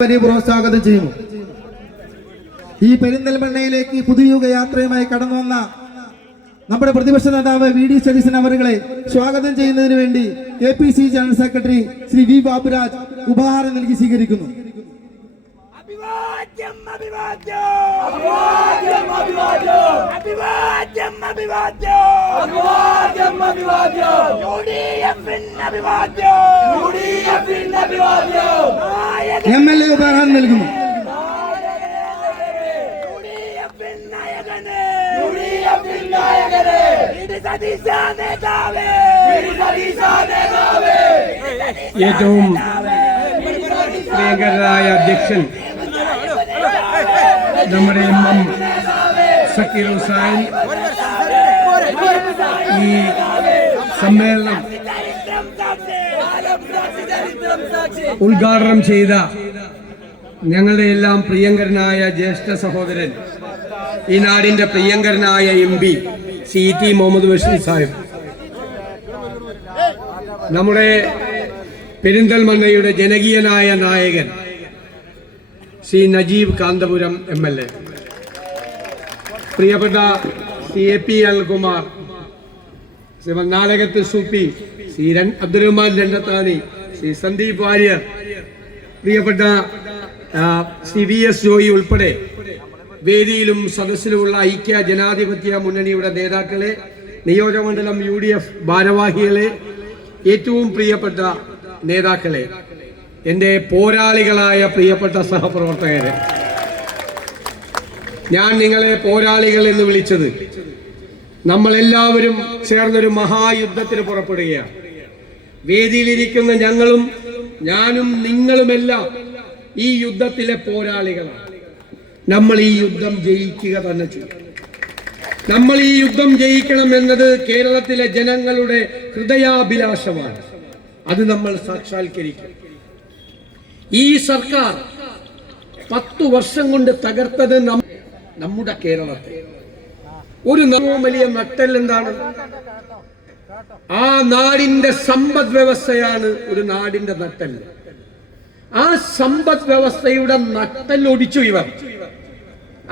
പ്രോത്സാഹനം ചെയ്യുന്നു. ഈ പെരിന്തൽമണ്ണയിലേക്ക് പുതുയുഗ യാത്രയുമായി കടന്നു വന്ന നമ്മുടെ പ്രതിപക്ഷ നേതാവ് വി ഡി സതീശൻ അവരുകളെ സ്വാഗതം ചെയ്യുന്നതിന് വേണ്ടി KPCC general secretary Shri V Baburaj ഉപഹാരം നൽകി സ്വീകരിക്കുന്നു. MLA ഉപഹാരം നൽകുന്നു. ഏറ്റവും പ്രിയങ്കരനായ അധ്യക്ഷൻ നമ്മുടെ MM സക്കീർ ഹുസൈൻ ഈ സമ്മേളനം ഉദ്ഘാടനം ചെയ്ത ഞങ്ങളുടെ എല്ലാം പ്രിയങ്കരനായ ജ്യേഷ്ഠ സഹോദരൻ, ഈ നാടിന്റെ പ്രിയങ്കരനായ MP CT മുഹമ്മദ് ബഷീർ സാഹിബ്, നമ്മുടെ പെരിന്തൽമണ്ണയുടെ ജനകീയനായ നായകൻ ശ്രീ നജീബ് കാന്തപുരം MLA, പ്രിയപ്പെട്ട ശ്രീ AP അനിൽകുമാർ, ശ്രീ നാലകത്ത് സൂപ്പി, ശ്രീ അബ്ദുറഹ്മാൻ രണ്ടത്താനി, ശ്രീ സന്ദീപ് വാര്യർ, പ്രിയപ്പെട്ട ശ്രീ VS ജോയി ഉൾപ്പെടെ വേദിയിലും സദസ്സിലുമുള്ള ഐക്യ ജനാധിപത്യ മുന്നണിയുടെ നേതാക്കളെ, നിയോജകമണ്ഡലം UDF ഭാരവാഹികളെ, ഏറ്റവും പ്രിയപ്പെട്ട നേതാക്കളെ, എൻ്റെ പോരാളികളായ പ്രിയപ്പെട്ട സഹപ്രവർത്തകരെ, ഞാൻ നിങ്ങളെ പോരാളികൾ എന്ന് വിളിച്ചത് നമ്മളെല്ലാവരും ചേർന്നൊരു മഹായുദ്ധത്തിന് പുറപ്പെടുകയാണ്. വേദിയിലിരിക്കുന്ന ഞാനും നിങ്ങളുമെല്ലാം ഈ യുദ്ധത്തിലെ പോരാളികളാണ്. നമ്മൾ ഈ യുദ്ധം ജയിക്കുക തന്നെ ചെയ്യും. നമ്മൾ ഈ യുദ്ധം ജയിക്കണം എന്നത് കേരളത്തിലെ ജനങ്ങളുടെ ഹൃദയാഭിലാഷമാണ്. അത് നമ്മൾ സാക്ഷാത്കരിക്കും. ഈ സർക്കാർ 10 വർഷം കൊണ്ട് തകർത്തത് നമ്മുടെ കേരളത്തെ. ഒരു വലിയ നട്ടെൽ എന്താണ്? ആ നാടിന്റെ സമ്പദ് വ്യവസ്ഥയാണ് ഒരു നാടിന്റെ നട്ടെൽ. ആ സമ്പദ് വ്യവസ്ഥയുടെ നട്ടെൽ ഒടിച്ചു ഇവർ,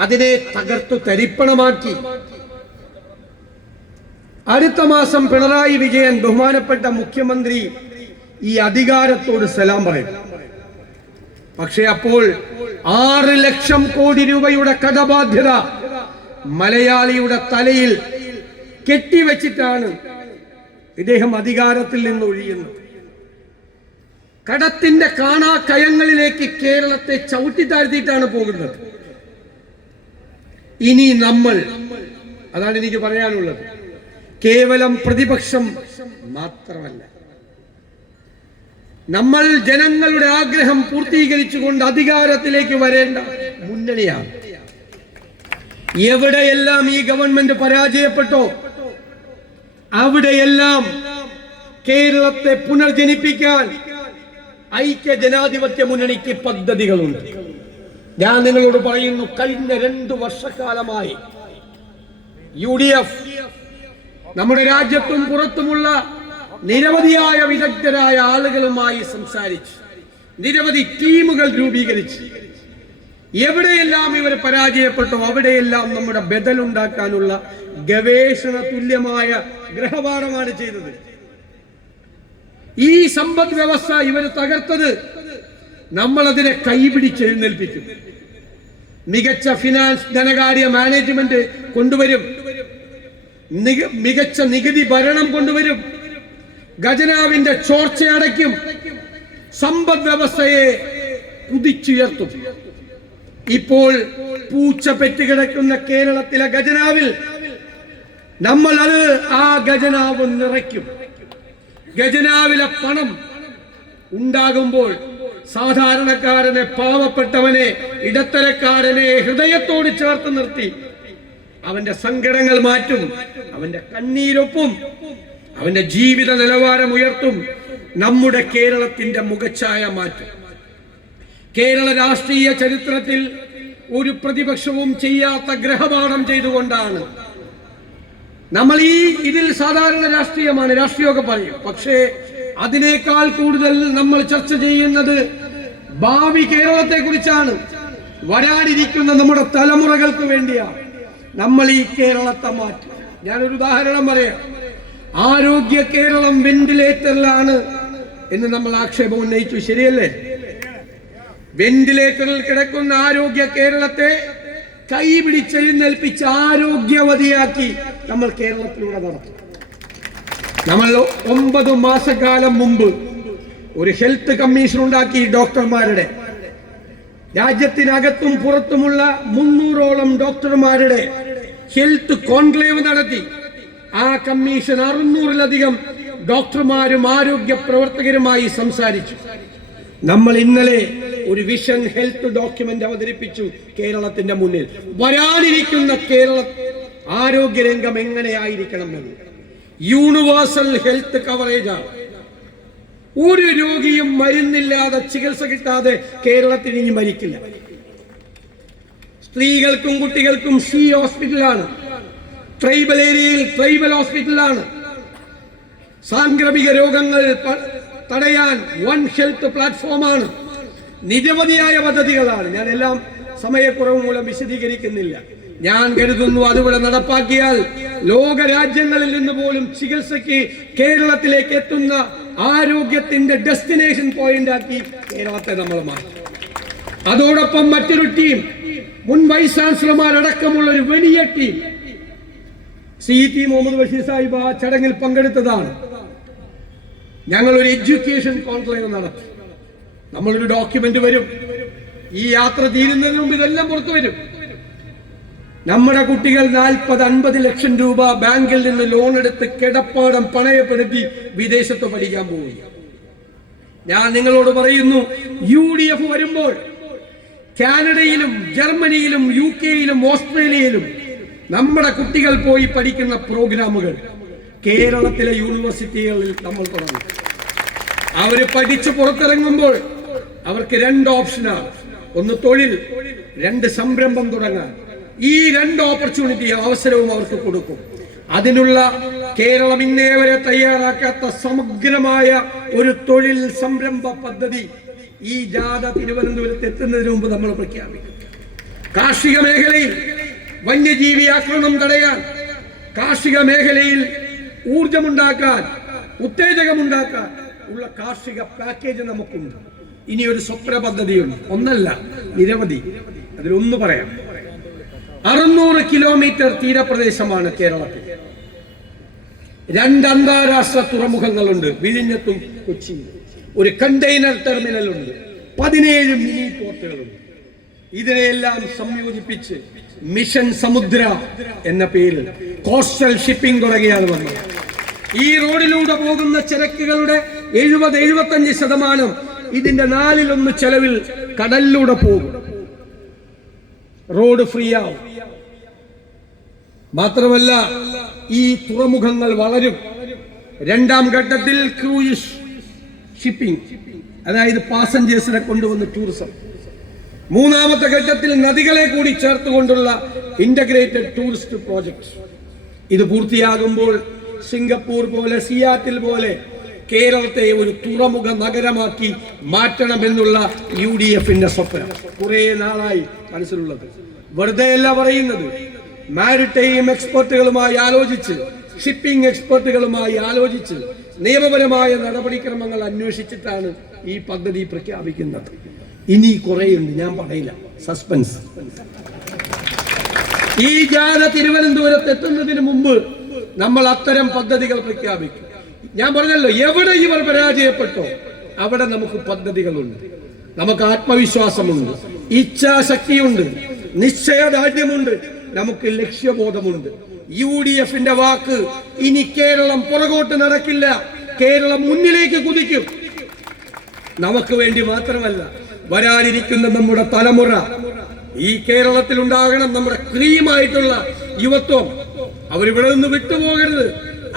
അതിനെ തകർത്തു തരിപ്പണമാക്കി. അടുത്ത മാസം പിണറായി വിജയൻ ബഹുമാനപ്പെട്ട മുഖ്യമന്ത്രി ഈ അധികാരത്തോട് സലാം പറയും. പക്ഷെ അപ്പോൾ 6 ലക്ഷം കോടി രൂപയുടെ കടബാധ്യത മലയാളിയുടെ തലയിൽ കെട്ടിവെച്ചിട്ടാണ് ഇദ്ദേഹം അധികാരത്തിൽ നിന്ന് ഒഴിയുന്നത്. കടത്തിന്റെ കാണാക്കയങ്ങളിലേക്ക് കേരളത്തെ ചവിട്ടിത്താഴ്ത്തിയിട്ടാണ് പോകുന്നത്. ഇനി നമ്മൾ, അതാണ് എനിക്ക് പറയാനുള്ളത്, കേവലം പ്രതിപക്ഷം മാത്രമല്ല, നമ്മൾ ജനങ്ങളുടെ ആഗ്രഹം പൂർത്തീകരിച്ചുകൊണ്ട് അധികാരത്തിലേക്ക് വരേണ്ട മുന്നണിയാണ്. എവിടെയെല്ലാം ഈ ഗവൺമെന്റ് പരാജയപ്പെട്ടോ അവിടെയെല്ലാം കേരളത്തെ പുനർജനിപ്പിക്കാൻ ഐക്യ ജനാധിപത്യ മുന്നണിക്ക് പദ്ധതികളുണ്ട്. ഞാൻ നിങ്ങളോട് പറയുന്നു, കഴിഞ്ഞ 2 വർഷക്കാലമായി UDF നമ്മുടെ രാജ്യത്തും പുറത്തുമുള്ള നിരവധിയായ വിദഗ്ധരായ ആളുകളുമായി സംസാരിച്ച് നിരവധി ടീമുകൾ രൂപീകരിച്ച് എവിടെയെല്ലാം ഇവർ പരാജയപ്പെട്ടോ അവിടെയെല്ലാം നമ്മുടെ ബദലുണ്ടാക്കാനുള്ള ഗവേഷണ തുല്യമായ ഗ്രഹപാഠമാണ് ചെയ്തത്. ഈ സമ്പദ് വ്യവസ്ഥ ഇവർ തകർത്തത് നമ്മളതിനെ കൈപിടിച്ചെഴുന്നേൽപ്പിക്കും. മികച്ച ഫിനാൻസ് ധനകാര്യ മാനേജ്മെന്റ് കൊണ്ടുവരും, മികച്ച നികുതി ഭരണം കൊണ്ടുവരും, ഖജനാവിന്റെ ചോർച്ചയടയ്ക്കും, സമ്പദ് വ്യവസ്ഥയെ കുതിച്ചുയർത്തും. ഇപ്പോൾ പൂച്ച പെറ്റുകിടക്കുന്ന കേരളത്തിലെ ഖജനാവിൽ നമ്മൾ ആ ഖജനാവ് നിറയ്ക്കും. ഖജനാവിലെ പണം ഉണ്ടാകുമ്പോൾ സാധാരണക്കാരനെ, പാവപ്പെട്ടവനെ, ഇടത്തരക്കാരനെ ഹൃദയത്തോട് ചേർത്ത് നിർത്തി അവന്റെ സങ്കടങ്ങൾ മാറ്റും, അവന്റെ കണ്ണീരൊപ്പും, അവന്റെ ജീവിത നിലവാരം ഉയർത്തും, നമ്മുടെ കേരളത്തിന്റെ മുഖച്ഛായ മാറ്റും. കേരള രാഷ്ട്രീയ ചരിത്രത്തിൽ ഒരു പ്രതിപക്ഷവും ചെയ്യാത്ത ഗ്രഹപാഠം ചെയ്തുകൊണ്ടാണ് നമ്മൾ ഇതിൽ സാധാരണ രാഷ്ട്രീയമാണ്, രാഷ്ട്രീയമൊക്കെ പറയും. പക്ഷേ അതിനേക്കാൾ കൂടുതൽ നമ്മൾ ചർച്ച ചെയ്യുന്നത് ഭാവി കേരളത്തെ കുറിച്ചാണ്, വരാനിരിക്കുന്ന നമ്മുടെ തലമുറകൾക്ക് വേണ്ടിയാണ് നമ്മൾ ഈ കേരളത്തെ മാറ്റും. ഞാനൊരു ഉദാഹരണം പറയാം. ആരോഗ്യ കേരളം വെന്റിലേറ്ററിലാണ് എന്ന് നമ്മൾ ആക്ഷേപം ഉന്നയിച്ചു, ശരിയല്ലേ? വെന്റിലേറ്ററിൽ കിടക്കുന്ന ആരോഗ്യ കേരളത്തെ കൈ പിടിച്ചെഴുന്നേൽപ്പിച്ച് ആരോഗ്യവതിയാക്കി നമ്മൾ കേരളത്തിലൂടെ നടത്തും. നമ്മൾ 9 മാസക്കാലം മുമ്പ് ഒരു ഹെൽത്ത് കമ്മീഷൻ ഉണ്ടാക്കി. ഡോക്ടർമാരുടെ, രാജ്യത്തിനകത്തും പുറത്തുമുള്ള 300ഓളം ഡോക്ടർമാരുടെ ഹെൽത്ത് കോൺക്ലേവ് നടത്തി. ആ കമ്മീഷൻ 600-ലധികം ഡോക്ടർമാരും ആരോഗ്യ പ്രവർത്തകരുമായി സംസാരിച്ചു. നമ്മൾ ഇന്നലെ ഒരു വിഷൻ ഹെൽത്ത് ഡോക്യുമെന്റ് അവതരിപ്പിച്ചു കേരളത്തിന്റെ മുന്നിൽ. വരാനിരിക്കുന്ന കേരള ആരോഗ്യരംഗം എങ്ങനെയായിരിക്കണമെന്ന്. യൂണിവേഴ്സൽ ഹെൽത്ത് കവറേജാണ്. ഒരു രോഗിയും മരുന്നില്ലാതെ, ചികിത്സ കിട്ടാതെ കേരളത്തിൽ ഇനി മരിക്കില്ല. സ്ത്രീകൾക്കും കുട്ടികൾക്കും ഹോസ്പിറ്റലാണ്. ട്രൈബൽ ഏരിയയിൽ ട്രൈബൽ ഹോസ്പിറ്റലാണ്. സാംക്രമിക രോഗങ്ങൾ തടയാൻ വൺ ഹെൽത്ത് പ്ലാറ്റ്ഫോമാണ്. നിരവധിയായ പദ്ധതികളാണ്. ഞാൻ എല്ലാം സമയക്കുറവ് മൂലം വിശദീകരിക്കുന്നില്ല. ഞാൻ കരുതുന്നു അതുപോലെ നടപ്പാക്കിയാൽ ലോക രാജ്യങ്ങളിൽ നിന്ന് പോലും ചികിത്സയ്ക്ക് കേരളത്തിലേക്ക് എത്തുന്ന ആരോഗ്യത്തിന്റെ ഡെസ്റ്റിനേഷൻ പോയിന്റ് ആക്കി കേരളത്തെ നമ്മൾ മാറ്റി. അതോടൊപ്പം മറ്റൊരു ടീം, മുൻ വൈസ് ചാൻസലർമാരടക്കമുള്ള ഒരു വലിയ ടീം, CT മുഹമ്മദ് ബഷീർ സാഹിബ് ആ ചടങ്ങിൽ പങ്കെടുത്തതാണ്. ഞങ്ങൾ ഒരു എഡ്യൂക്കേഷൻ കോൺക്ലേവ് നടത്തി. നമ്മളൊരു ഡോക്യുമെന്റ് വരും. ഈ യാത്ര തീരുന്നതിന് മുമ്പ് ഇതെല്ലാം പുറത്തു വരും. നമ്മുടെ കുട്ടികൾ 40-50 ലക്ഷം രൂപ ബാങ്കിൽ നിന്ന് ലോൺ എടുത്ത് കിടപ്പാടം പണയപ്പെടുത്തി വിദേശത്ത് പഠിക്കാൻ പോകുന്നു. ഞാൻ നിങ്ങളോട് പറയുന്നു, UDF വരുമ്പോൾ കാനഡയിലും ജർമ്മനിയിലും UK-യിലും ഓസ്ട്രേലിയയിലും നമ്മുടെ കുട്ടികൾ പോയി പഠിക്കുന്ന പ്രോഗ്രാമുകൾ കേരളത്തിലെ യൂണിവേഴ്സിറ്റികളിൽ നമ്മൾ തുടങ്ങും. അവർ പഠിച്ച് പുറത്തിറങ്ങുമ്പോൾ അവർക്ക് 2 ഓപ്ഷനാണ്. ഒന്ന് തൊഴിൽ, 2 സംരംഭം തുടങ്ങാൻ. ഈ 2 ഓപ്പർച്യൂണിറ്റി അവസരവും അവർക്ക് കൊടുക്കും. അതിനുള്ള കേരളം ഇന്നേ വരെ തയ്യാറാക്കാത്ത സമഗ്രമായ ഒരു തൊഴിൽ സംരംഭ പദ്ധതി ഈ ജാഥ തിരുവനന്തപുരത്ത് എത്തുന്നതിന് മുമ്പ് നമ്മൾ പ്രഖ്യാപിക്കും. കാർഷിക മേഖലയിൽ വന്യജീവി ആക്രമണം തടയാൻ, കാർഷിക മേഖലയിൽ ഊർജമുണ്ടാക്കാൻ, ഉത്തേജകമുണ്ടാക്കാൻ ഉള്ള കാർഷിക പാക്കേജ് നമുക്കുണ്ട്. ഇനി ഒരു സ്വപ്ന പദ്ധതിയുണ്ട്. ഒന്നല്ല, നിരവധി. അതിലൊന്ന് പറയാം. 600 കിലോമീറ്റർ തീരപ്രദേശമാണ് കേരളത്തിൽ. 2 അന്താരാഷ്ട്ര തുറമുഖങ്ങളുണ്ട്, വിഴിഞ്ഞത്തും കൊച്ചിയിലും. ഒരു കണ്ടെയ്നർ ടെർമിനൽ ഉണ്ട്, 17 മിനി പോർട്ടുകളുണ്ട്. ഇതിനെയെല്ലാം സംയോജിപ്പിച്ച് മിഷൻ സമുദ്ര എന്ന പേരിൽ കോസ്റ്റൽ ഷിപ്പിംഗ് തുടങ്ങിയാണ് വന്നത്. ഈ റോഡിലൂടെ പോകുന്ന ചരക്കുകളുടെ 70-75% ഇതിന്റെ 4/1 ചെലവിൽ കടലിലൂടെ പോകും. റോഡ് ഫ്രീ ആവും. മാത്രമല്ല, ഈ തുറമുഖങ്ങൾ വളരും. 2ാം ഘട്ടത്തിൽ ക്രൂയിസ് ഷിപ്പിംഗ്, അതായത് പാസഞ്ചേഴ്സിനെ കൊണ്ടുവന്ന് ടൂറിസം. 3ാമത്തെ ഘട്ടത്തിൽ നദികളെ കൂടി ചേർത്തുകൊണ്ടുള്ള ഇന്റഗ്രേറ്റഡ് ടൂറിസ്റ്റ് പ്രോജക്ട്. ഇത് പൂർത്തിയാകുമ്പോൾ സിംഗപ്പൂർ പോലെ, സിയാറ്റിൽ പോലെ കേരളത്തെ ഒരു തുറമുഖ നഗരമാക്കി മാറ്റണമെന്നുള്ള UDF-ന്റെ സ്വപ്നം കുറെ നാളായി മനസ്സിലുള്ളത്. വെറുതെ അല്ല പറയുന്നത്. മാരിടൈം എക്സ്പെർട്ടുകളുമായി ആലോചിച്ച്, ഷിപ്പിംഗ് എക്സ്പെർട്ടുകളുമായി ആലോചിച്ച് നിയമപരമായ നടപടിക്രമങ്ങൾ അന്വേഷിച്ചിട്ടാണ് ഈ പദ്ധതി പ്രഖ്യാപിക്കുന്നത്. ഇനി കുറേയുണ്ട്, ഞാൻ പറയില്ല, സസ്പെൻസ്. ഈ ജാഥ തിരുവനന്തപുരത്ത് എത്തുന്നതിന് മുമ്പ് നമ്മൾ അത്തരം പദ്ധതികൾ പ്രഖ്യാപിക്കും. ഞാൻ പറഞ്ഞല്ലോ, എവിടെ ഇവർ പരാജയപ്പെട്ടോ അവിടെ നമുക്ക് പദ്ധതികളുണ്ട്, നമുക്ക് ആത്മവിശ്വാസമുണ്ട്, ഇച്ഛാശക്തിയുണ്ട്, നിശ്ചയദാർഢ്യമുണ്ട്, നമുക്ക് ലക്ഷ്യബോധമുണ്ട്. UDF-ന്റെ വാക്ക്, ഇനി കേരളം പുറകോട്ട് നടക്കില്ല, കേരളം മുന്നിലേക്ക് കുതിക്കും. നമുക്ക് വേണ്ടി മാത്രമല്ല, വരാനിരിക്കുന്ന നമ്മുടെ തലമുറ ഈ കേരളത്തിൽ ഉണ്ടാകണം. നമ്മുടെ ക്രീമായിട്ടുള്ള യുവത്വം അവരിവിടെ നിന്ന് വിട്ടുപോകരുത്.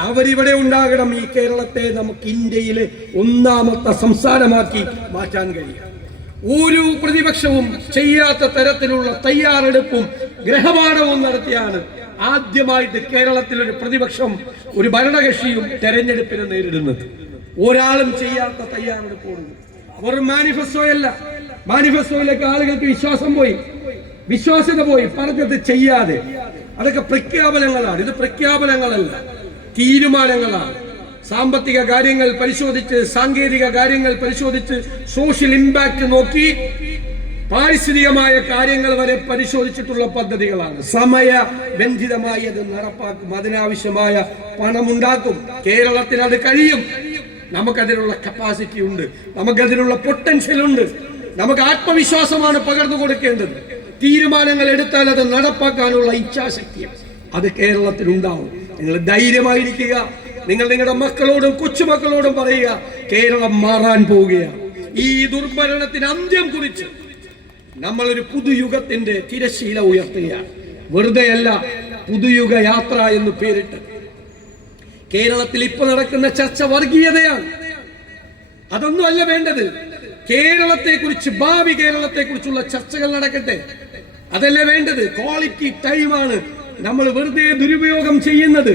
അവരിവിടെ ഉണ്ടാകണം. ഈ കേരളത്തെ നമുക്ക് ഇന്ത്യയിലെ 1ാമത്തെ സംസ്ഥാനമാക്കി മാറ്റാൻ കഴിയും. ഒരു പ്രതിപക്ഷവും ചെയ്യാത്ത തരത്തിലുള്ള തയ്യാറെടുപ്പും ഗ്രഹപാഠവും നടത്തിയാണ് ആദ്യമായിട്ട് കേരളത്തിൽ ഒരു പ്രതിപക്ഷം, ഒരു ഭരണകക്ഷിയും തെരഞ്ഞെടുപ്പിനെ നേരിടുന്നത്. ഒരാളും ചെയ്യാത്ത തയ്യാറെടുപ്പോടും. അവർ മാനിഫെസ്റ്റോയല്ല, മാനിഫെസ്റ്റോയിലേക്ക് ആളുകൾക്ക് വിശ്വാസം പോയി, വിശ്വാസ്യത പോയി, പറഞ്ഞത് ചെയ്യാതെ. അതൊക്കെ പ്രഖ്യാപനങ്ങളാണ്. ഇത് പ്രഖ്യാപനങ്ങളല്ല, തീരുമാനങ്ങളാണ്. സാമ്പത്തിക കാര്യങ്ങൾ പരിശോധിച്ച്, സാങ്കേതിക കാര്യങ്ങൾ പരിശോധിച്ച്, സോഷ്യൽ ഇമ്പാക്ട് നോക്കി, പാരിസ്ഥിതികമായ കാര്യങ്ങൾ വരെ പരിശോധിച്ചിട്ടുള്ള പദ്ധതികളാണ്. സമയബന്ധിതമായി അത് നടപ്പാക്കും. അതിനാവശ്യമായ പണമുണ്ടാക്കും. കേരളത്തിന് അത് കഴിയും. നമുക്കതിനുള്ള കപ്പാസിറ്റി ഉണ്ട്, നമുക്കതിനുള്ള പൊട്ടൻഷ്യൽ ഉണ്ട്. നമുക്ക് ആത്മവിശ്വാസമാണ് പകർന്നു കൊടുക്കേണ്ടത്. തീരുമാനങ്ങൾ എടുത്താൽ അത് നടപ്പാക്കാനുള്ള ഇച്ഛാശക്തി അത് കേരളത്തിലുണ്ടാവും. നിങ്ങൾ ധൈര്യമായിരിക്കുക. നിങ്ങൾ നിങ്ങളുടെ മക്കളോടും കൊച്ചുമക്കളോടും പറയുക, കേരളം മാറാൻ പോവുകയാണ്. ഈ ദുർഭരണത്തിന് അന്ത്യം കുറിച്ച് നമ്മളൊരു പുതുയുഗത്തിന്റെ തിരശീല ഉയർത്തുകയാണ്. വെറുതെയല്ല പുതുയുഗ യാത്ര എന്ന് പേരിട്ട്. കേരളത്തിൽ ഇപ്പൊ നടക്കുന്ന ചർച്ച വർഗീയതയാണ്. അതൊന്നും അല്ല വേണ്ടത്. കേരളത്തെ കുറിച്ച്, ഭാവി കേരളത്തെ കുറിച്ചുള്ള ചർച്ചകൾ നടക്കട്ടെ. അതല്ലേ വേണ്ടത്. ക്വാളിറ്റി ടൈമാണ് നമ്മൾ വെറുതെ ദുരുപയോഗം ചെയ്യുന്നത്.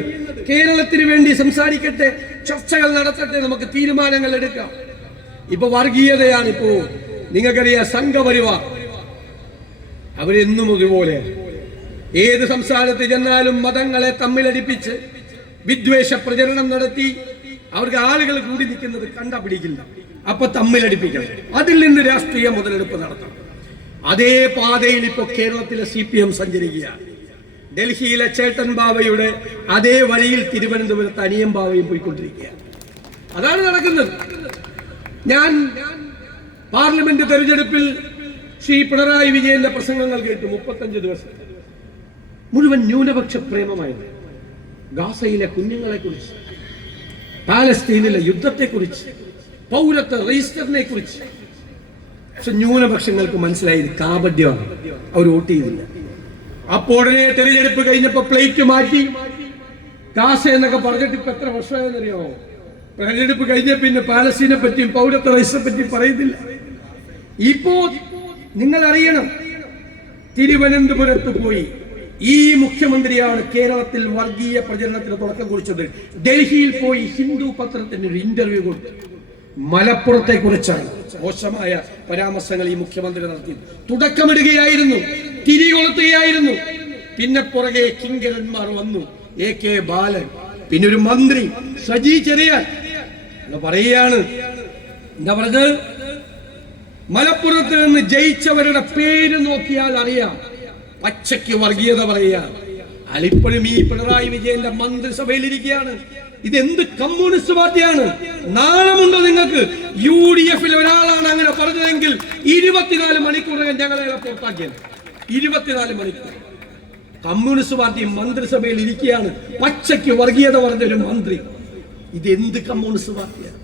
കേരളത്തിന് വേണ്ടി സംസാരിക്കട്ടെ, ചർച്ചകൾ നടത്തട്ടെ, നമുക്ക് തീരുമാനങ്ങൾ എടുക്കാം. ഇപ്പൊ വർഗീയതയാണ്. ഇപ്പോ നിങ്ങൾക്കറിയാം, സംഘപരിവാർ അവരെന്നും ഒരുപോലെ ഏത് സംസ്ഥാനത്ത് ചെന്നാലും മതങ്ങളെ തമ്മിലടിപ്പിച്ച് വിദ്വേഷ പ്രചരണം നടത്തി അവർക്ക് ആളുകൾ കൂടി നിൽക്കുന്നത് കണ്ടുപിടിക്കില്ല. അപ്പൊ തമ്മിലടിപ്പിക്കണം, അതിൽ നിന്ന് രാഷ്ട്രീയ മുതലെടുപ്പ് നടത്തണം. അതേ പാതയിൽ ഇപ്പൊ കേരളത്തിലെ CPM സഞ്ചരിക്കുകയാണ്. ഡൽഹിയിലെ ചേട്ടൻ ബാവയുടെ അതേ വഴിയിൽ തിരുവനന്തപുരത്ത് അനിയം ബാവയും പോയിക്കൊണ്ടിരിക്കുകയാണ്. അതാണ് നടക്കുന്നത്. ഞാൻ പാർലമെന്റ് തെരഞ്ഞെടുപ്പിൽ ശ്രീ പിണറായി വിജയന്റെ പ്രസംഗങ്ങൾ കേട്ടു. 35 ദിവസം മുഴുവൻ ന്യൂനപക്ഷ പ്രേമമായിരുന്നു. ഗാസയിലെ കുഞ്ഞുങ്ങളെ കുറിച്ച്, പാലസ്തീനിലെ യുദ്ധത്തെക്കുറിച്ച്, പൗരത്വ രജിസ്റ്ററിനെ കുറിച്ച്. പക്ഷെ ന്യൂനപക്ഷങ്ങൾക്ക് മനസ്സിലായി കാപഡ്യമാണ്. അവർ വോട്ട് ചെയ്തില്ല. അപ്പോൾ ഉടനെ തെരഞ്ഞെടുപ്പ് കഴിഞ്ഞപ്പോ പ്ലേറ്റ് മാറ്റി. ഗാസ എന്നൊക്കെ പറഞ്ഞിട്ട് ഇപ്പൊ എത്ര വർഷമായെന്നറിയാമോ? തെരഞ്ഞെടുപ്പ് കഴിഞ്ഞ പിന്നെ പാലസ്തീനെ പറ്റിയും പൗരത്വ രജിസ്റ്ററെ പറ്റിയും പറയുന്നില്ല. ഇപ്പോ നിങ്ങൾ അറിയണം, തിരുവനന്തപുരത്ത് പോയി ഈ മുഖ്യമന്ത്രിയാണ് കേരളത്തിൽ വർഗീയ പ്രചരണത്തിന് തുടക്കം കുറിച്ചത്. ഡൽഹിയിൽ പോയി ഹിന്ദു പത്രത്തിന് ഒരു ഇന്റർവ്യൂ കൊടുത്തു. മലപ്പുറത്തെ കുറിച്ചാണ് മോശമായ പരാമർശങ്ങൾ ഈ മുഖ്യമന്ത്രി നടത്തി. തുടക്കമിടുകയായിരുന്നു, തിരികൊളുത്തുകയായിരുന്നു. പിന്നെ പുറകെ കിങ്കരന്മാർ വന്നു. AK ബാലൻ, പിന്നെ ഒരു മന്ത്രി സജി ചെറിയാൻ പറയുകയാണ്, എന്താ പറഞ്ഞത്, മലപ്പുറത്ത് നിന്ന് ജയിച്ചവരുടെ പേര് നോക്കിയാൽ അറിയാം പച്ചയ്ക്ക് വർഗീയത പറയുക. അലിപ്പോഴും ഈ പിണറായി വിജയന്റെ മന്ത്രിസഭയിൽ ഇരിക്കുകയാണ്. ഇതെന്ത് കമ്മ്യൂണിസ്റ്റ് പാർട്ടിയാണ്? നാണമുണ്ടോ നിങ്ങൾക്ക്? UDF ഒരാളാണ് അങ്ങനെ പറഞ്ഞതെങ്കിൽ 24 മണിക്കൂറിനകം ഞങ്ങളെ പുറത്താക്കിയത്. 24 മണിക്കൂർ. കമ്മ്യൂണിസ്റ്റ് പാർട്ടി മന്ത്രിസഭയിൽ ഇരിക്കുകയാണ്, പച്ചയ്ക്ക് വർഗീയത പറഞ്ഞൊരു മന്ത്രി. ഇതെന്ത് കമ്മ്യൂണിസ്റ്റ് പാർട്ടിയാണ്?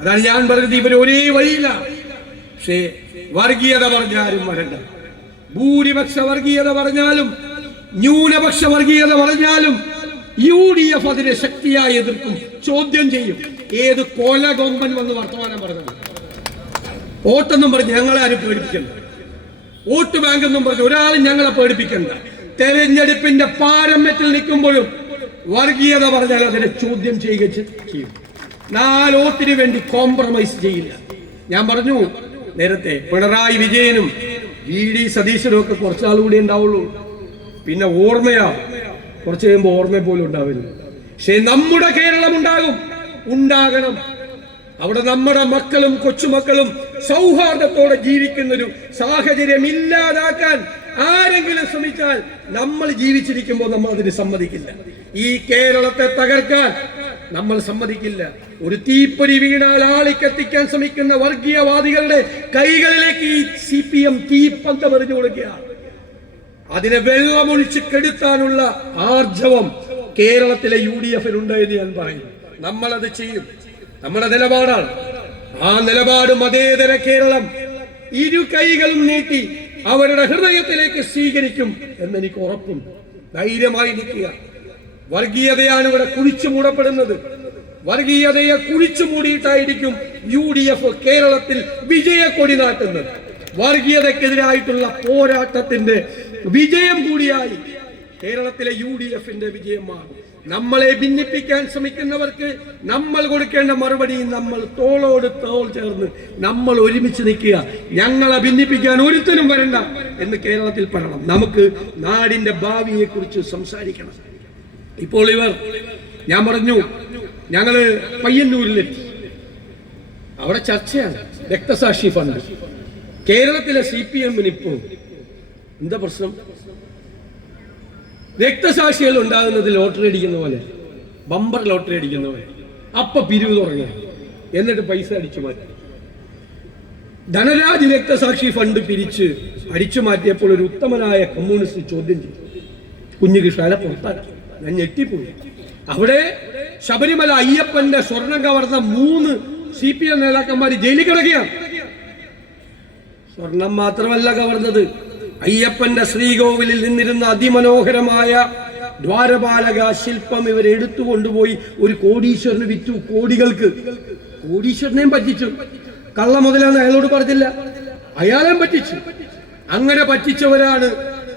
അതാണ് ഞാൻ പറഞ്ഞത്, ഇവർ ഒരേ വഴിയിലാണ്. പക്ഷേ വർഗീയത പറഞ്ഞാലും വരണ്ട. ഭൂരിപക്ഷ വർഗീയത പറഞ്ഞാലും ന്യൂനപക്ഷ വർഗീയത പറഞ്ഞാലും UDF അതിനെ ശക്തിയായി എതിർക്കും, ചോദ്യം ചെയ്യും. ഏത് കൊലകൊമ്പൻ വന്ന് വർത്തമാനം പറഞ്ഞത്? വോട്ടെന്നും പറഞ്ഞ് ഞങ്ങളെ ആരും പേടിപ്പിക്കണ്ട, വോട്ട് ബാങ്ക് എന്നും പറഞ്ഞ് ഒരാളും ഞങ്ങളെ പേടിപ്പിക്കണ്ട. തെരഞ്ഞെടുപ്പിന്റെ പാരമ്യത്തിൽ നിൽക്കുമ്പോഴും വർഗീയത പറഞ്ഞാൽ അതിനെ ചോദ്യം ചെയ്യുക ചെയ്യും. 4 വോട്ടിന് വേണ്ടി കോംപ്രമൈസ് ചെയ്യില്ല. ഞാൻ പറഞ്ഞു നേരത്തെ, പിണറായി വിജയനും VD സതീശനും ഒക്കെ കുറച്ചാൾ കൂടി ഉണ്ടാവുള്ളൂ. പിന്നെ ഓർമ്മയാ, കുറച്ച് കഴിയുമ്പോൾ ഓർമ്മ പോലും ഉണ്ടാവില്ല. പക്ഷെ നമ്മുടെ കേരളം ഉണ്ടാകണം. അവിടെ നമ്മുടെ മക്കളും കൊച്ചുമക്കളും സൗഹാർദ്ദത്തോടെ ജീവിക്കുന്നൊരു സാഹചര്യം ഇല്ലാതാക്കാൻ ആരെങ്കിലും ശ്രമിച്ചാൽ നമ്മൾ ജീവിച്ചിരിക്കുമ്പോൾ നമ്മൾ അതിന് സമ്മതിക്കില്ല. ഈ കേരളത്തെ തകർക്കാൻ നമ്മൾ സമ്മതിക്കില്ല. ഒരു തീപ്പൊരി വീണാൽ ആളിക്കത്തിക്കാൻ ശ്രമിക്കുന്ന വർഗീയവാദികളുടെ കൈകളിലേക്ക് ഈ CPM തീപ്പന്തം എറിഞ്ഞു കൊടുക്കുകയാണ്. അതിനെ വെള്ളമൊഴിച്ച് കെടുത്താനുള്ള ആർജവം കേരളത്തിലെ UDF-നുണ്ട് എന്ന് ഞാൻ പറയും. നമ്മളത് ചെയ്യും. നമ്മുടെ നിലപാടാണ്. ആ നിലപാട് മതേതര കേരളം ഇരു കൈകളും നീട്ടി അവരുടെ ഹൃദയത്തിലേക്ക് സ്വീകരിക്കും എന്നെനിക്ക് ഉറപ്പുണ്ട്. ധൈര്യമായി നിൽക്കുക. വർഗീയതയാണ് ഇവിടെ കുഴിച്ചു മൂടപ്പെടുന്നത്. വർഗീയതയെ കുഴിച്ചു മൂടിയിട്ടായിരിക്കും UDF കേരളത്തിൽ വിജയക്കൊടി നാട്ടുന്നത്. വർഗീയതക്കെതിരായിട്ടുള്ള പോരാട്ടത്തിന്റെ വിജയം കൂടിയായി കേരളത്തിലെ UDF-ന്റെ വിജയമാണ്. നമ്മളെ ഭിന്നിപ്പിക്കാൻ ശ്രമിക്കുന്നവർക്ക് നമ്മൾ കൊടുക്കേണ്ട മറുപടി നമ്മൾ തോളോട് തോൾ ചേർന്ന് നമ്മൾ ഒരുമിച്ച് നിൽക്കുക. ഞങ്ങളെ ഭിന്നിപ്പിക്കാൻ ഒരുത്തനും വരണ്ട എന്ന് കേരളത്തിൽ പറയണം. നമുക്ക് നാടിന്റെ ഭാവിയെ കുറിച്ച് സംസാരിക്കണം. ഇപ്പോൾ ഞാൻ പറഞ്ഞു ഞങ്ങള് പയ്യന്നൂരിലെത്തി. അവിടെ ചർച്ചയാണ് രക്തസാക്ഷി ഫണ്ട്. കേരളത്തിലെ CPM ഇപ്പോൾ എന്താ പ്രശ്നം? രക്തസാക്ഷികൾ ഉണ്ടാകുന്നത് ലോട്ടറി അടിക്കുന്ന പോലെ, ബമ്പർ ലോട്ടറി അടിക്കുന്ന പോലെ. അപ്പൊ പിരിവ് തുടങ്ങി, എന്നിട്ട് പൈസ അടിച്ചു മാറ്റി. ധനരാജ് രക്തസാക്ഷി ഫണ്ട് പിരിച്ച് അടിച്ചു മാറ്റിയപ്പോൾ ഒരു ഉത്തമനായ കമ്മ്യൂണിസ്റ്റ് ചോദ്യം ചെയ്തു. കുഞ്ഞികൃഷ്ണനെ പുറത്താക്കി. ഞാൻ ഞെട്ടിപ്പോയി. അവിടെ ശബരിമല അയ്യപ്പന്റെ സ്വർണം കവർന്ന 3 CPM നേതാക്കന്മാർ ജയിലിൽ കിടക്കുകയാണ്. സ്വർണം മാത്രമല്ല കവർന്നത്, അയ്യപ്പന്റെ ശ്രീകോവിലിൽ നിന്നിരുന്ന അതിമനോഹരമായ ദ്വാരപാലക ശില്പം ഇവർ എടുത്തുകൊണ്ടുപോയി ഒരു കോടീശ്വരന് വിറ്റു. കോടികൾക്ക്. കോടീശ്വരനെയും പറ്റിച്ചു. കള്ള മുതലാന്ന് അയാളോട് പറഞ്ഞില്ല, അയാളെയും പറ്റിച്ചു. അങ്ങനെ പറ്റിച്ചവരാണ്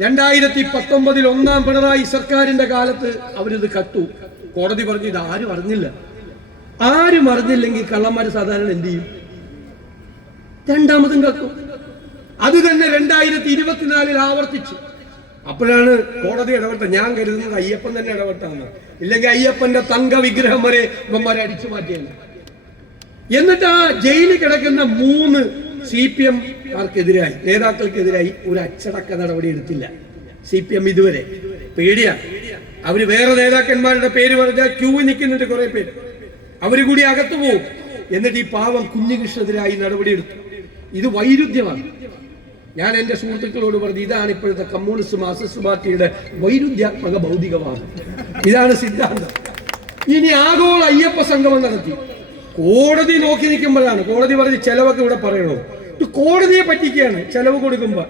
2019 ഒന്നാം പിണറായി സർക്കാരിന്റെ കാലത്ത് അവരിത് കട്ടു. കോടതി പറഞ്ഞു ഇത് ആരും അറിഞ്ഞില്ല. ആരും അറിഞ്ഞില്ലെങ്കിൽ കള്ളന്മാര് സാധാരണ എന്ത് ചെയ്യും? രണ്ടാമതും കക്കും. അത് തന്നെ 2024 ആവർത്തിച്ചു. അപ്പോഴാണ് കോടതി ഇടപെട്ട. ഞാൻ കരുതുന്നത് അയ്യപ്പൻ തന്നെ ഇടപെട്ടാണ്. ഇല്ലെങ്കിൽ അയ്യപ്പന്റെ തങ്ക വിഗ്രഹം വരെ ഇവന്മാരെ അടിച്ചു മാറ്റിയാണ്. എന്നിട്ട് ആ ജയിലിൽ കിടക്കുന്ന 3 CPM നേതാക്കൾക്കെതിരായി ഒരു അച്ചടക്ക നടപടി എടുത്തില്ല CPM ഇതുവരെ. പേടിയാ. അവര് വേറെ നേതാക്കന്മാരുടെ പേര് പറഞ്ഞാൽ ക്യൂ നിൽക്കുന്നുണ്ട് കുറെ പേര്. അവര് കൂടി അകത്തു പോകും. എന്നിട്ട് ഈ പാവം കുഞ്ഞികൃഷ്ണനെതിരായി നടപടിയെടുത്തു. ഇത് വൈരുദ്ധ്യമാണ്. ഞാൻ എൻ്റെ സുഹൃത്തുക്കളോട് പറഞ്ഞു ഇതാണ് ഇപ്പോഴത്തെ കമ്മ്യൂണിസ്റ്റ് മാർക്സിസ്റ്റ് പാർട്ടിയുടെ വൈരുദ്ധ്യാത്മക ഭൗതികവാദം. ഇതാണ് സിദ്ധാന്തം. ഇനി ആഗോള അയ്യപ്പ സംഗമം നടത്തി. കോടതി നോക്കി നിൽക്കുമ്പോഴാണ് കോടതി പറഞ്ഞ് ചെലവൊക്കെ ഇവിടെ പറയണോ? ഇത് കോടതിയെ പറ്റിക്കുകയാണ്. ചെലവ് കൊടുക്കുമ്പോൾ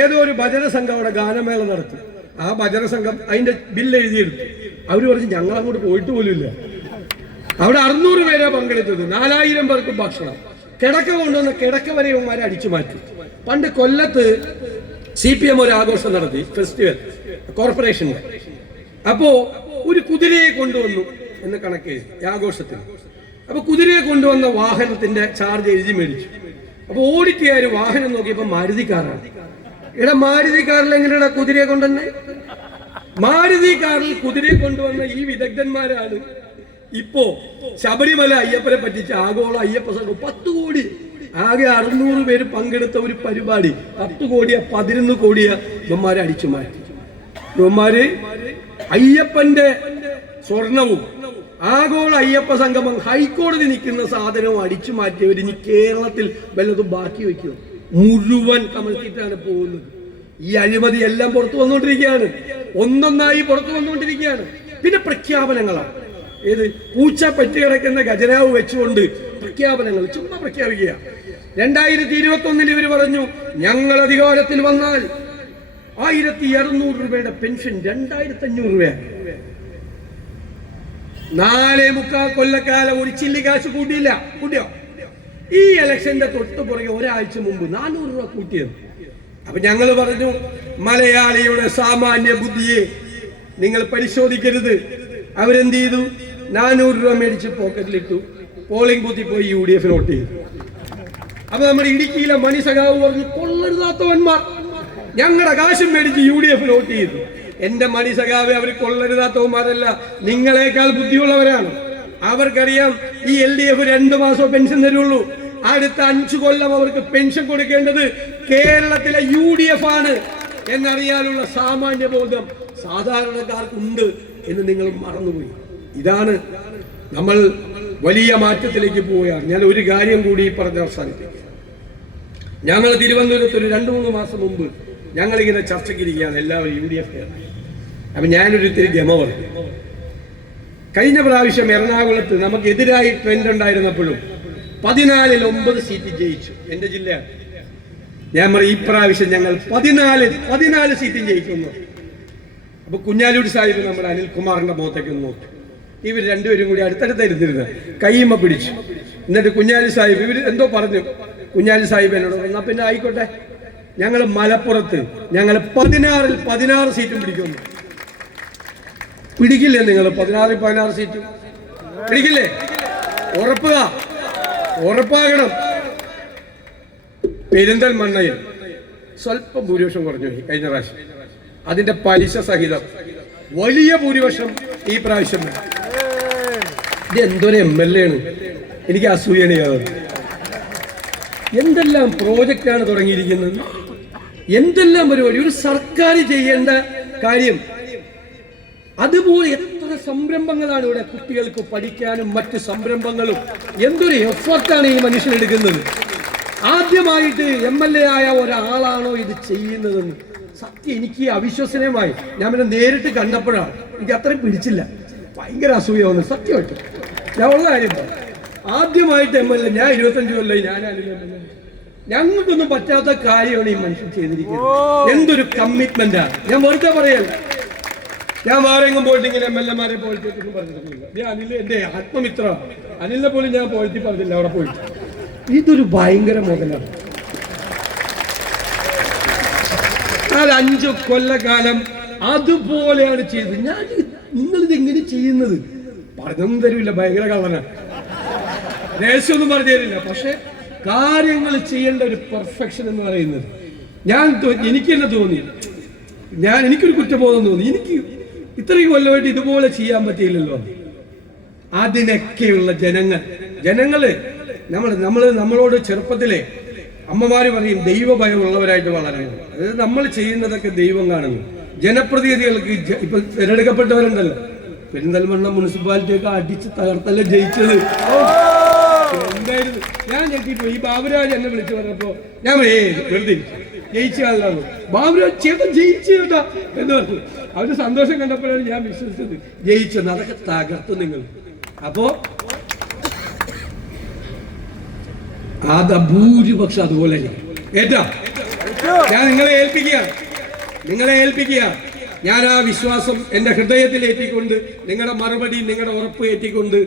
ഏതോ ഒരു ഭജന സംഘം അവിടെ ഗാനമേള നടത്തി. ആ ഭജന സംഘം അതിന്റെ ബില്ല് എഴുതിയെടുത്തു. അവര് പറഞ്ഞ് ഞങ്ങൾ അങ്ങോട്ട് പോയിട്ട് പോലുമില്ല. അവിടെ 600 പേരാ പങ്കെടുത്തത്. 4000 പേർക്ക് ഭക്ഷണം. കിടക്ക കൊണ്ടുവന്ന കിടക്ക വരെ ഇവന്മാരെ അടിച്ചു മാറ്റി. പണ്ട് കൊല്ലത്ത് CPM ഒരു ആഘോഷം നടത്തി, ഫെസ്റ്റിവൽ കോർപ്പറേഷന്റെ. അപ്പോ ഒരു കുതിരയെ കൊണ്ടുവന്നു എന്ന് കണക്ക് ആഘോഷത്തിന്. അപ്പൊ കുതിരയെ കൊണ്ടുവന്ന വാഹനത്തിന്റെ ചാർജ് എഴുതി മേടിച്ചു. അപ്പൊ ഓഡിറ്റുകാർ വാഹനം നോക്കിയപ്പോ മാരുതി കാറാണ്. ഇവിടെ മാരുതി കാറിൽ എങ്ങനെയാണ് കുതിരയെ കൊണ്ടുവന്നെ? മാരുതി കാറിൽ കുതിരയെ കൊണ്ടുവന്ന ഈ വിദഗ്ധന്മാരാണ് ഇപ്പോ ശബരിമല അയ്യപ്പനെ പറ്റിച്ച് ആഗോള അയ്യപ്പ സംഘം 10 കോടി, ആകെ 600 പേര് പങ്കെടുത്ത ഒരു പരിപാടി 10 കോടിയാ 11 കോടിയാ ഇവന്മാരെ അടിച്ചു മാറ്റി. ഇവന്മാര് അയ്യപ്പന്റെ സ്വർണവും ആഗോള അയ്യപ്പ സംഗമം ഹൈക്കോടതി നിൽക്കുന്ന സാധനവും അടിച്ചു മാറ്റിയവർ ഇനി കേരളത്തിൽ വല്ലതും ബാക്കി വയ്ക്കുക മുഴുവൻ കമഴ്ത്തിയിട്ടാണ് പോകുന്നത്. ഈ അഴിമതി എല്ലാം പുറത്തു വന്നുകൊണ്ടിരിക്കുകയാണ്. ഒന്നൊന്നായി പുറത്തു വന്നുകൊണ്ടിരിക്കുകയാണ്. പിന്നെ പ്രഖ്യാപനങ്ങളാണ്. ഏത് പൂച്ച പറ്റി കിടക്കുന്ന ഖജനാവ് വെച്ചുകൊണ്ട് പ്രഖ്യാപനങ്ങൾ ചുമ്മാ പ്രഖ്യാപിക്കുക. 2021 ഇവർ പറഞ്ഞു ഞങ്ങൾ അധികാരത്തിൽ വന്നാൽ 1200 രൂപയുടെ പെൻഷൻ 2500 രൂപയാണ്. 4.25 കൊല്ലക്കാലം ഒരു ചില്ലി കാശ് കൂട്ടിയോ? ഈ ഇലക്ഷന്റെ തൊട്ട് പുറകെ ഒരാഴ്ച മുമ്പ് 400 രൂപ കൂട്ടിയത്. അപ്പൊ ഞങ്ങൾ പറഞ്ഞു മലയാളിയുടെ സാമാന്യ ബുദ്ധിയെ നിങ്ങൾ പരിശോധിക്കരുത്. അവരെന്ത് ചെയ്തു? 400 രൂപ മേടിച്ച് പോക്കറ്റിലിട്ടു. പോളിംഗ് ബൂത്തിൽ പോയി UDF വോട്ട് ചെയ്തു. അപ്പൊ നമ്മുടെ ഇടുക്കിയിലെ മണി സഖാവ് പറഞ്ഞു കൊള്ളരുതാത്തവന്മാർ ഞങ്ങളുടെ കാശും മേടിച്ച് UDF വോട്ട് ചെയ്തു. എന്റെ മണി സഖാവ് അവർ കൊള്ളരുതാത്തവന്മാരല്ല, നിങ്ങളെക്കാൾ ബുദ്ധിയുള്ളവരാണ്. അവർക്കറിയാം ഈ LDF 2 മാസം പെൻഷൻ തരുള്ളൂ. അടുത്ത 5 കൊല്ലം അവർക്ക് പെൻഷൻ കൊടുക്കേണ്ടത് കേരളത്തിലെ UDF ആണ് എന്നറിയാനുള്ള സാമാന്യ ബോധം സാധാരണക്കാർക്കുണ്ട് എന്ന് നിങ്ങൾ മറന്നുപോയി. ഇതാണ് നമ്മൾ വലിയ മാറ്റത്തിലേക്ക് പോവുകയാണ്. ഞാൻ ഒരു കാര്യം കൂടി പറഞ്ഞ് അവസാനിപ്പിക്കുക. ഞങ്ങൾ തിരുവനന്തപുരത്ത് ഒരു 2-3 മാസം മുമ്പ് ഞങ്ങളിങ്ങനെ ചർച്ചയ്ക്കിരിക്കുകയാണ് എല്ലാവരും UDF. അപ്പൊ ഞാനൊരു ഇത്തിരി ഗമ പറഞ്ഞു. കഴിഞ്ഞ പ്രാവശ്യം എറണാകുളത്ത് നമുക്കെതിരായി ട്രെൻഡ് ഉണ്ടായിരുന്നപ്പോഴും 14-ൽ 9 സീറ്റ് ജയിച്ചു. എന്റെ ജില്ലയാണ്. ഞാൻ പറയും ഈ പ്രാവശ്യം ഞങ്ങൾ 14 സീറ്റും ജയിക്കുന്നു. അപ്പൊ കുഞ്ഞാലൂർ സാഹിബ് നമ്മുടെ അനിൽകുമാറിന്റെ മുഖത്തേക്ക് നോക്കി. ഇവർ രണ്ടുപേരും കൂടി അടുത്തടുത്തായിരുന്നിരുന്ന കയ്യുമ്മ പിടിച്ചു. എന്നിട്ട് കുഞ്ഞാലി സാഹിബ് ഇവർ എന്തോ പറഞ്ഞു. കുഞ്ഞാലി സാഹിബ് എന്നോട് എന്നാ പിന്നെ ആയിക്കോട്ടെ, ഞങ്ങൾ മലപ്പുറത്ത് 16-ൽ 16 സീറ്റും പിടിക്കുന്നു. പിടിക്കില്ലേ നിങ്ങൾ? 16 സീറ്റ് പിടിക്കില്ലേ? ഉറപ്പാകണം. പെരിന്തൽമണ്ണയിൽ സ്വല്പം ഭൂരിപക്ഷം കുറഞ്ഞു കഴിഞ്ഞ പ്രാവശ്യം. അതിന്റെ പലിശ സഹിതം വലിയ ഭൂരിപക്ഷം ഈ പ്രാവശ്യം. ഇത് എന്തൊരു MLA ആണ്, എനിക്ക് അസൂയാണ്. എന്തെല്ലാം പ്രോജക്റ്റാണ് തുടങ്ങിയിരിക്കുന്നത്, എന്തെല്ലാം പരിപാടി. ഒരു സർക്കാർ ചെയ്യേണ്ട കാര്യം അതുപോലെ എത്ര സംരംഭങ്ങളാണ് ഇവിടെ, കുട്ടികൾക്ക് പഠിക്കാനും മറ്റ് സംരംഭങ്ങളും. എന്തൊരു എഫർട്ടാണ് ഈ മനുഷ്യൻ എടുക്കുന്നത്. ആദ്യമായിട്ട് MLA ആയ ഒരാളാണോ ഇത് ചെയ്യുന്നതെന്ന് സത്യം എനിക്ക് അവിശ്വസനീയമായി. ഞാൻ പിന്നെ നേരിട്ട് കണ്ടപ്പോഴാണ് എനിക്ക് അത്രയും പിടിച്ചില്ല. ഭയങ്കര അസൂയ വന്നു സത്യമായിട്ട്. ഞാൻ ഉള്ള കാര്യം ആദ്യമായിട്ട് MLA, ഞാൻ 25 കൊല്ലമായി ഞങ്ങൾക്കൊന്നും പറ്റാത്ത കാര്യമാണ് ഈ മനുഷ്യൻ ചെയ്തിരിക്കുന്നത്. എന്തൊരു കമ്മിറ്റ്മെന്റാണ്. ഞാൻ വെറുതെ പറയല്ല, ഞാൻ വേറെങ്കും പോയിട്ട് ഇങ്ങനെ MLA-മാരെ പോലീസൊന്നും പറഞ്ഞിട്ടില്ല. അനിൽ എന്റെ ആത്മമിത്ര, അനിലിനെ പോലും ഞാൻ പോലീസ് പറഞ്ഞില്ല അവിടെ പോയിട്ട്. ഇതൊരു ഭയങ്കര മുതലാണ്. അത് 5 കൊല്ലക്കാലം അതുപോലെയാണ് ചെയ്തത്. നിങ്ങളിത് എങ്ങനെ ചെയ്യുന്നത് പറഞ്ഞൊന്നും തരില്ല. ഭയങ്കര കള്ളനാണ്, രഹസ്യമൊന്നും പറഞ്ഞു തരില്ല. പക്ഷെ കാര്യങ്ങൾ ചെയ്യേണ്ട ഒരു പെർഫെക്ഷൻ എന്ന് പറയുന്നത് എനിക്ക് തന്നെ തോന്നി. എനിക്കൊരു കുറ്റബോധം തോന്നി. എനിക്ക് ഇത്രയും കൊല്ലമായിട്ട് ഇതുപോലെ ചെയ്യാൻ പറ്റിയില്ലല്ലോ. അതിനൊക്കെയുള്ള ജനങ്ങള് നമ്മളോട് ചെറുപ്പത്തിലെ അമ്മമാര് പറയും ദൈവഭയമുള്ളവരായിട്ട് വളരണം. അതായത് നമ്മൾ ചെയ്യുന്നതൊക്കെ ദൈവം കാണുന്നു. ജനപ്രതിനിധികൾക്ക് ഇപ്പൊ തിരഞ്ഞെടുക്കപ്പെട്ടവരുണ്ടല്ലോ, പെരിന്തൽമണ്ണ മുനിസിപ്പാലിറ്റി ഒക്കെ അടിച്ച് തകർത്തല്ല ജയിച്ചത്. എന്തായിരുന്നു ഞാൻ ഞെട്ടിപ്പോയി. ഈ ബാബുരാജ് എന്നെ വിളിച്ചു പറഞ്ഞപ്പോ ഞാൻ വെറുതെ ജയിച്ചാളാണ്. ബാബുരാജ് ചേട്ടൻ ജയിച്ചു കേട്ടാ എന്ന് പറഞ്ഞു. അവരുടെ സന്തോഷം കണ്ടപ്പോഴാണ് ഞാൻ വിശ്വസിച്ചത് ജയിച്ചെന്ന്. അതൊക്കെ തകർത്തു നിങ്ങൾ. അപ്പോ ഭൂരിപക്ഷം അതുപോലെ ഏറ്റാ ഞാൻ നിങ്ങളെ ഏൽപ്പിക്കുക. ഞാൻ ആ വിശ്വാസം എന്റെ ഹൃദയത്തിൽ ഏറ്റിക്കൊണ്ട്, നിങ്ങളുടെ മറുപടി, നിങ്ങളുടെ ഉറപ്പ് ഏറ്റിക്കൊണ്ട്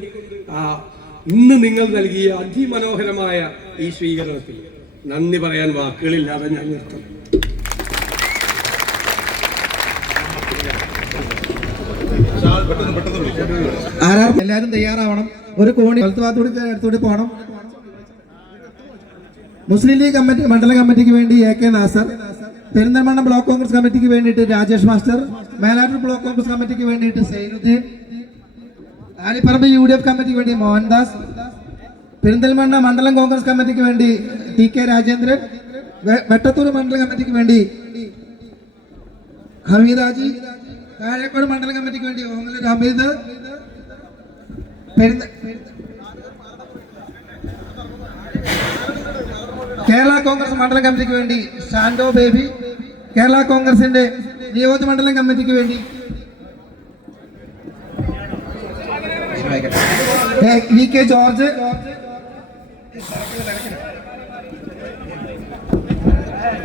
ഇന്ന് നിങ്ങൾ നൽകിയ അതിമനോഹരമായ ഈ സ്വീകരണത്തിൽ നന്ദി പറയാൻ വാക്കുകളില്ലാതെ ഞാൻ നിർത്തും. എല്ലാവരും തയ്യാറാവണം. ഒരു കോണി അടുത്തൂടി പോകണം. മുസ്ലിം ലീഗ് കമ്മിറ്റി മണ്ഡലം കമ്മിറ്റിക്ക് വേണ്ടി AK നാസർ, പെരിന്തൽമണ്ണ ബ്ലോക്ക് കോൺഗ്രസ് കമ്മിറ്റിക്ക് വേണ്ടിയിട്ട് രാജേഷ് മാസ്റ്റർ, മേലാറ്റൂർ ബ്ലോക്ക് കോൺഗ്രസ് കമ്മിറ്റിക്ക് വേണ്ടിയിട്ട് സൈനുദ്ദീൻ, ആലിപ്പറമ്പ് UDF കമ്മിറ്റിക്ക് വേണ്ടി മോഹൻദാസ്, പെരിന്തൽമണ്ണ മണ്ഡലം കോൺഗ്രസ് കമ്മിറ്റിക്ക് വേണ്ടി TK രാജേന്ദ്രൻ, വെട്ടത്തൂർ മണ്ഡലം കമ്മിറ്റിക്ക് വേണ്ടി ഹമീദാജി, താഴേക്കോട് മണ്ഡലം കമ്മിറ്റിക്ക് വേണ്ടി ഓങ്ങല്ലൂർ ഹമീദ്, കേരള കോൺഗ്രസ് മണ്ഡലം കമ്മിറ്റിക്ക് വേണ്ടി ഷാൻഡോ ബേബി, കേരള കോൺഗ്രസിന്റെ നിയോജക മണ്ഡലം കമ്മിറ്റിക്ക് വേണ്ടി VK ജോർജ്,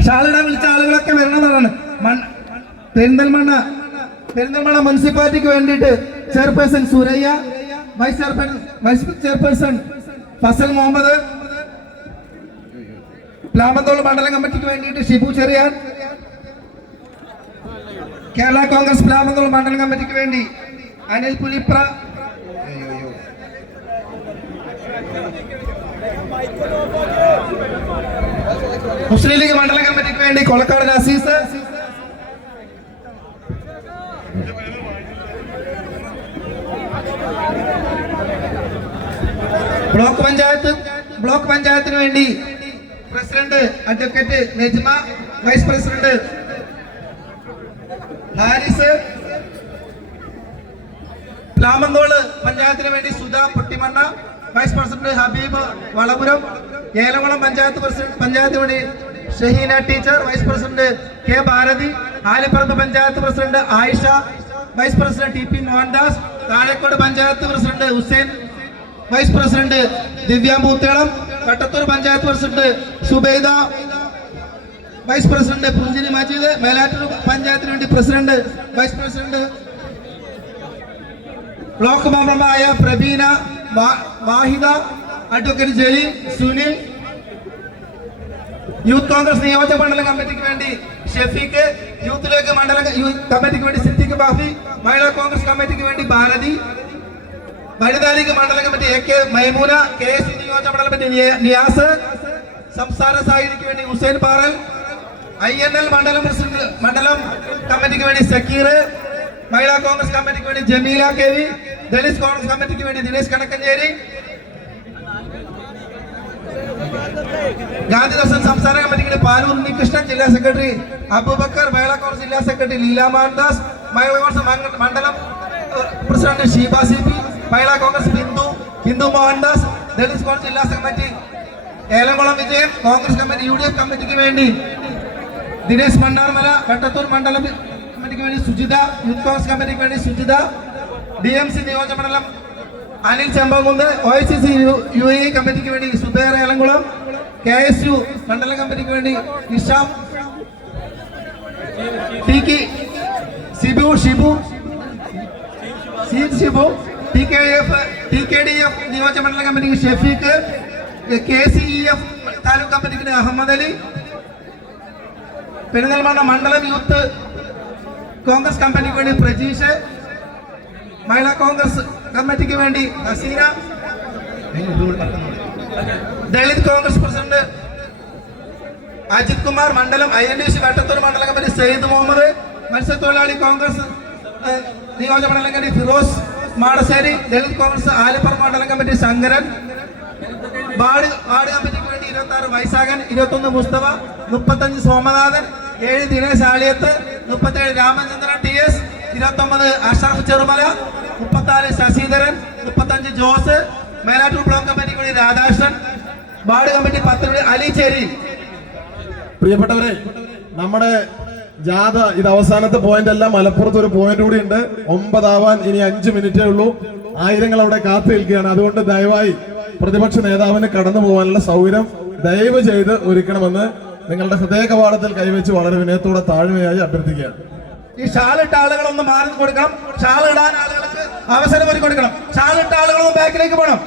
ഷാളിടാൻ വിളിച്ച ആളുകളൊക്കെ വരണമെന്നാണ്. പെരിന്തൽമണ്ണ മുനിസിപ്പാലിറ്റിക്ക് വേണ്ടിയിട്ട് chairperson Suraiya, vice chairperson Fasal Muhammad, Pulamanthole മണ്ഡലം കമ്മിറ്റിക്ക് വേണ്ടിയിട്ട് ഷിബു ചെറിയാൻ, കേരള കോൺഗ്രസ് പ്ലാമന്തോൾ മണ്ഡലം കമ്മിറ്റിക്ക് വേണ്ടി അനിൽ പുലിപ്ര, മുസ്ലിം ലീഗ് മണ്ഡലം കമ്മിറ്റിക്ക് വേണ്ടി കൊളക്കാട് നസീസ്, ബ്ലോക്ക് പഞ്ചായത്തിന് വേണ്ടി president advocate Najma, vice president Haris, Pulamanthole പഞ്ചായത്തിന് വേണ്ടി സുധ പൊട്ടിമണ്ണ, വൈസ് പ്രസിഡന്റ് ഹബീബ് വളപുരം, ഏലകുളം പഞ്ചായത്തിന് വേണ്ടി Shaheena teacher, vice president K Bharathi, Alipparamba panchayat president Ayisha, vice president TP Mohandas, Thazhekode panchayat president Hussain, vice president Divya Moothelam, Vattathur panchayat president Subaida, vice president Punchiri Majeed, Melattur പഞ്ചായത്തിന് വേണ്ടി പ്രസിഡന്റ് വൈസ് പ്രസിഡന്റ് ബ്ലോക്ക് മെമ്പർമാരായ പ്രബീന, വാഹിദ, അഡ്വക്കേറ്റ് ജലീൽ, സുനിൽ, യൂത്ത് കോൺഗ്രസ് നിയോജക മണ്ഡലം കമ്മിറ്റിക്ക് വേണ്ടി ഷെഫീഖ്, യൂത്ത് ലീഗ് മണ്ഡലം കമ്മിറ്റിക്ക് വേണ്ടി സിദ്ദിഖ് ബാഫി, മഹിളാ കോൺഗ്രസ് കമ്മിറ്റിക്ക് വേണ്ടി ഭാരതി, വനിതാ ലീഗ് മണ്ഡലം കമ്മിറ്റി AK മൈമൂന, KSC നിയോജക മണ്ഡലം കമ്മിറ്റി നിയാസ്, സംസ്ഥാന സാഹിതിക്ക് വേണ്ടി ഹുസൈൻ പാറൽ, INL മണ്ഡലം കമ്മിറ്റിക്ക് വേണ്ടി സക്കീർ, മഹിളാ കോൺഗ്രസ് കമ്മിറ്റിക്ക് വേണ്ടി ജമീല KV, ദളിത് കോൺഗ്രസ് കമ്മിറ്റിക്ക് വേണ്ടി ദിനേശ് കണക്കഞ്ചേരി, ഗാന്ധി ദർശൻ സംസ്ഥാന കമ്മിറ്റിക്ക് പാലൂർ ഉണ്ണികൃഷ്ണൻ, ജില്ലാ സെക്രട്ടറി അബൂബക്കർ, മഹിളാ കോൺഗ്രസ് ജില്ലാ സെക്രട്ടറി ലീല മോഹൻദാസ്, മഹിളാ കോൺഗ്രസ് മണ്ഡലം പ്രസിഡന്റ് ഷീബ CP, മഹിളാ കോൺഗ്രസ് ബിന്ദു മോഹൻദാസ്, ദളിത് കോൺഗ്രസ് ജില്ലാ committee Elamkulam Vijayan, Congress committee UDF കമ്മിറ്റിക്ക് വേണ്ടി ദിനേശ് മണ്ണാർമല, വെട്ടത്തൂർ മണ്ഡലം കമ്മിറ്റിക്ക് വേണ്ടി സുജിത, യൂത്ത് കോൺഗ്രസ് കമ്മിറ്റിക്ക് വേണ്ടി സുജിത, DMC നിയോജക മണ്ഡലം അനിൽ ചെമ്പകുന്ന്, OICC UAE കമ്മിറ്റിക്ക് വേണ്ടി സുബേർ ഏലംകുളം, KSU മണ്ഡലം കമ്മിറ്റിക്ക് വേണ്ടി ഇഷാം ഷിബു, TKDF നിയോജക മണ്ഡലം കമ്മിറ്റിക്ക് ഷെഫീഖ്, KCEF താലൂക്ക് കമ്മിറ്റിക്ക് അഹമ്മദ് അലി, പെരിന്തൽമണ്ണ മണ്ഡലം യൂത്ത് കോൺഗ്രസ് കമ്മിറ്റിക്ക് വേണ്ടി പ്രജീഷ്, മഹിളാ കോൺഗ്രസ് കമ്മിറ്റിക്ക് വേണ്ടി ഹസീന, ദളിത് കോൺഗ്രസ് പ്രസിഡന്റ് അജിത് കുമാർ, മണ്ഡലം INDC വെട്ടത്തൂർ മണ്ഡലം കമ്മിറ്റി സെയ്ദ് മുഹമ്മദ്, മത്സ്യത്തൊഴിലാളി കോൺഗ്രസ് നിയോജക മണ്ഡലം കമ്മിറ്റി ഫിറോസ് മാടശ്ശേരി, ദളിത് കോൺഗ്രസ് ആലപ്പുറം മണ്ഡലം കമ്മിറ്റി ശങ്കരൻ, വാർഡ് കമ്മിറ്റിക്ക് വേണ്ടി 26 വൈശാഖൻ, 21 മുസ്തഫ, 35 സോമനാഥൻ, 7 ദിനേശ് ആളിയത്ത്, 37 രാമചന്ദ്രൻ TS, 29 അഷറഫ് ചെറുമല, 34 ശശിധരൻ, 35 ജോസ്, മേലാറ്റൂർ ബ്ലോക്ക് കമ്മിറ്റിക്ക് വേണ്ടി രാധാകൃഷ്ണൻ, വാർഡ് കമ്മിറ്റി 10 അലിച്ചേരി. പ്രിയപ്പെട്ടവരെ, നമ്മുടെ ജാഥ ഇത് അവസാനത്തെ പോയിന്റ് അല്ല, മലപ്പുറത്ത് ഒരു പോയിന്റ് കൂടി ഉണ്ട്. 9 ആവാൻ ഇനി 5 മിനിറ്റേ ഉള്ളൂ. ആയിരങ്ങൾ അവിടെ കാത്തു നിൽക്കുകയാണ്. അതുകൊണ്ട് ദയവായി പ്രതിപക്ഷ നേതാവിന് കടന്നു പോകാനുള്ള സൗകര്യം ദയവ് ചെയ്ത് ഒരുക്കണമെന്ന് നിങ്ങളുടെ ഹൃദയ കവാടത്തിൽ കൈവച്ച് വളരെ വിനയത്തോടെ താഴ്മയായി അഭ്യർത്ഥിക്കുകയാണ്. ഈ ഷാളിട്ട ആളുകളൊന്ന് മാറി കൊടുക്കണം. ഷാൾ ഇടാൻ ആളുകൾക്ക് അവസരം ഒരുക്കി കൊടുക്കണം. ഷാളിട്ട ആളുകളൊന്നും ബാക്കിലേക്ക് പോകണം.